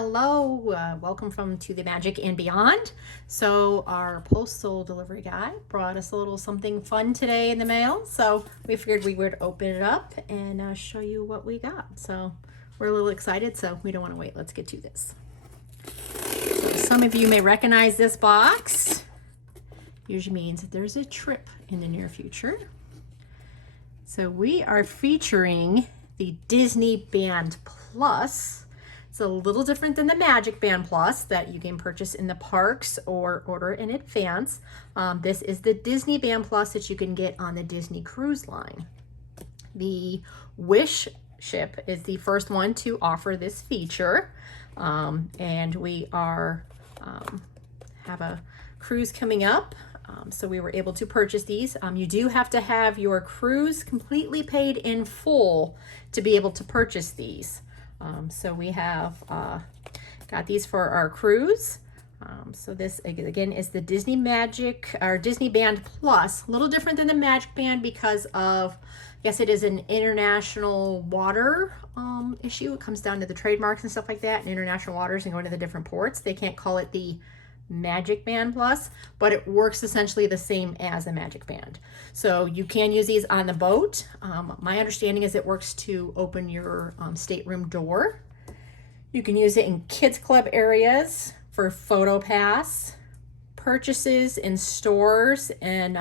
Hello, welcome to the Magic and Beyond. So our postal delivery guy brought us a little something fun today in the mail. So we figured we would open it up and show you what we got. So we're a little excited, so we don't want to wait. Let's get to this. So some of you may recognize this box. Usually means that there's a trip in the near future. So we are featuring the Disneyband Plus. It's a little different than the Magicband Plus that you can purchase in the parks or order in advance. This is the Disneyband Plus that you can get on the Disney Cruise Line. The Wish ship is the first one to offer this feature, and we are have a cruise coming up. So we were able to purchase these. You do have to have your cruise completely paid in full to be able to purchase these. So we have got these for our cruise. So this again is the Disneyband Plus. A little different than the Magicband because of, yes, it is an international water issue. It comes down to the trademarks and stuff like that, and international waters and going to the different ports. They can't call it the Magicband Plus, but it works essentially the same as a Magicband. So you can use these on the boat. My understanding is it works to open your stateroom door. You can use it in kids club areas for photo pass, purchases in stores and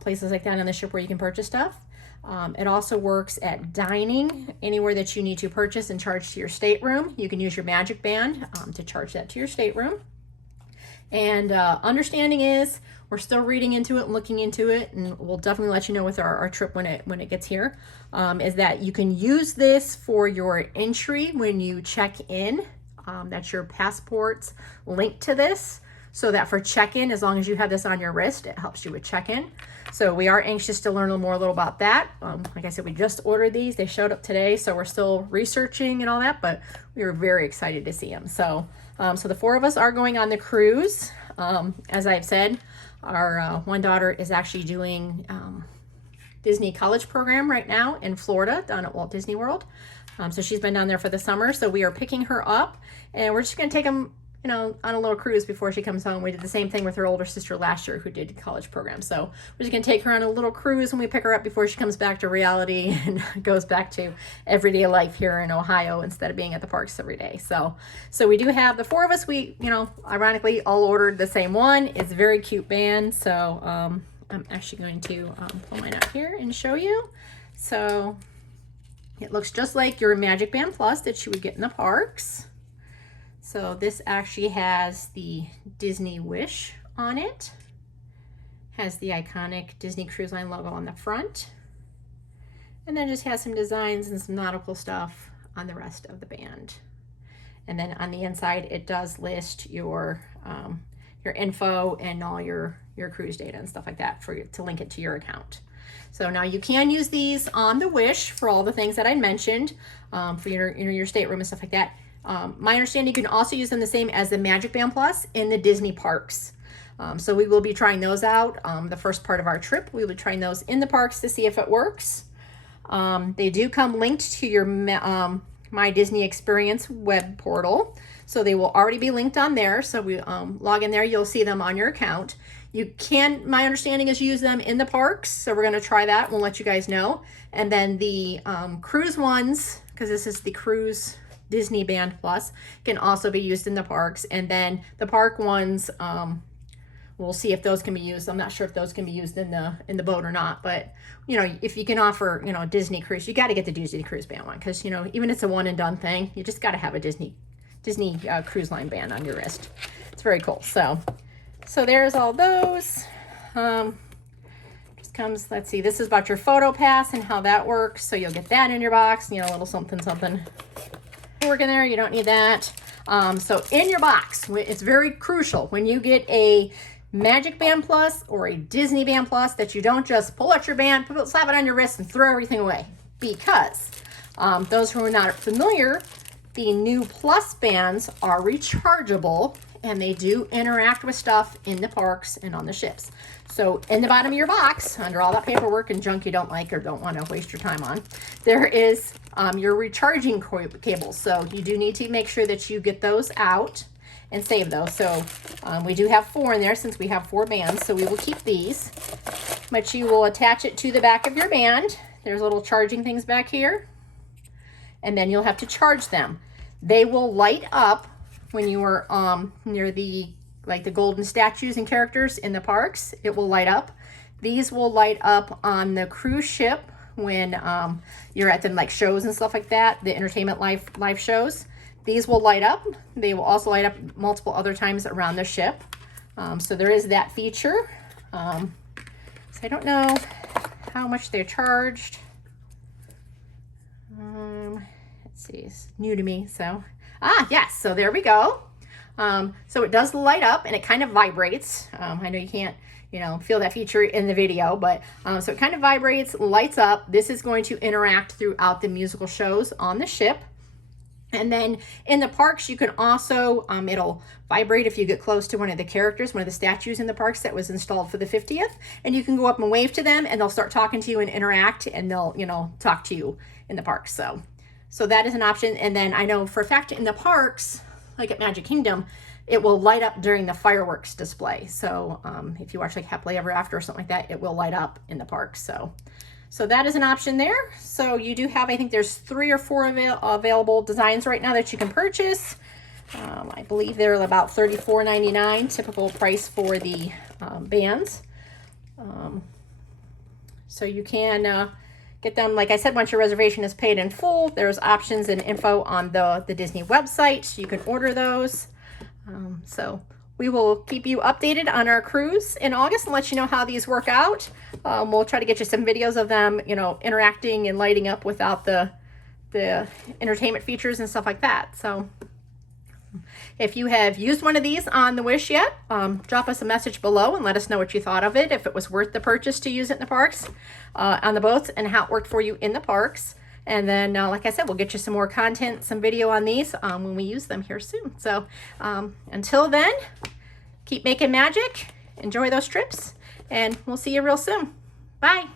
places like that on the ship where you can purchase stuff. It also works at dining, anywhere that you need to purchase and charge to your stateroom. You can use your Magicband to charge that to your stateroom. And understanding is we're still reading into it and looking into it, and we'll definitely let you know with our trip when it gets here, is that you can use this for your entry when you check in, that your passport's linked to this, so that for check-in, as long as you have this on your wrist, it helps you with check-in. So we are anxious to learn a little about that. Like I said, we just ordered these. They showed up today, so we're still researching and all that, but we were very excited to see them. So the four of us are going on the cruise. As I've said, our one daughter is actually doing Disney college program right now in Florida down at Walt Disney World. So she's been down there for the summer. So we are picking her up, and we're just going to take them, on a little cruise before she comes home. We did the same thing with her older sister last year who did college program. So we're just gonna take her on a little cruise when we pick her up before she comes back to reality and goes back to everyday life here in Ohio instead of being at the parks every day. So we do have the four of us. We, ironically all ordered the same one. It's a very cute band. So I'm actually going to pull mine out here and show you. So it looks just like your Magicband Plus that you would get in the parks. So this actually has the Disney Wish on it, has the iconic Disney Cruise Line logo on the front, and then just has some designs and some nautical stuff on the rest of the band. And then on the inside, it does list your info and all your cruise data and stuff like that for you to link it to your account. So now you can use these on the Wish for all the things that I mentioned, for your stateroom and stuff like that. My understanding, you can also use them the same as the Magicband Plus in the Disney parks. So we will be trying those out. The first part of our trip, we will be trying those in the parks to see if it works. They do come linked to your My Disney Experience web portal. So they will already be linked on there. So we log in there, you'll see them on your account. You can, my understanding is, use them in the parks. So we're going to try that. We'll let you guys know. And then the cruise ones, because this is the cruise Disneyband Plus, can also be used in the parks. And then the park ones, we'll see if those can be used. I'm not sure if those can be used in the boat or not, but if you can offer a Disney cruise, you got to get the Disney Cruise Band one, because even it's a one and done thing, you just got to have a Disney Cruise Line band on your wrist. It's very cool. So there's all those. Just comes, let's see, this is about your photo pass and how that works. So you'll get that in your box, a little something work in there. You don't need that. So in your box, it's very crucial when you get a Magicband Plus or a Disneyband Plus that you don't just pull out your band, slap it on your wrist and throw everything away, because those who are not familiar, the new Plus bands are rechargeable and they do interact with stuff in the parks and on the ships. So in the bottom of your box, under all that paperwork and junk you don't like or don't want to waste your time on, there is your recharging cables. So you do need to make sure that you get those out and save those. So we do have 4 in there since we have 4 bands, so we will keep these. But you will attach it to the back of your band. There's little charging things back here. And then you'll have to charge them. They will light up when you are near the golden statues and characters in the parks. It will light up. These will light up on the cruise ship when you're at the shows and stuff like that, the entertainment live shows. These will light up. They will also light up multiple other times around the ship. So there is that feature. So I don't know how much they're charged. Let's see, it's new to me. So, yes, so there we go. So it does light up and it kind of vibrates. I know you can't, feel that feature in the video, but so it kind of vibrates, lights up. This is going to interact throughout the musical shows on the ship. And then in the parks, you can also, it'll vibrate if you get close to one of the characters, one of the statues in the parks that was installed for the 50th. And you can go up and wave to them and they'll start talking to you and interact, and they'll, talk to you in the parks. So that is an option. And then I know for a fact in the parks, like at Magic Kingdom, it will light up during the fireworks display. So if you watch Happily Ever After or something like that, it will light up in the parks. So that is an option there. So you do have, I think there's 3 or 4 available designs right now that you can purchase. I believe they're about $34.99, typical price for the bands. So you can get them, like I said, once your reservation is paid in full. There's options and info on the Disney website, so you can order those. So we will keep you updated on our cruise in August and let you know how these work out. We'll try to get you some videos of them, interacting and lighting up without the entertainment features and stuff like that. So if you have used one of these on the Wish yet, drop us a message below and let us know what you thought of it, if it was worth the purchase to use it in the parks, on the boats, and how it worked for you in the parks. And then, like I said, we'll get you some more content, some video on these when we use them here soon. So until then, keep making magic, enjoy those trips, and we'll see you real soon. Bye.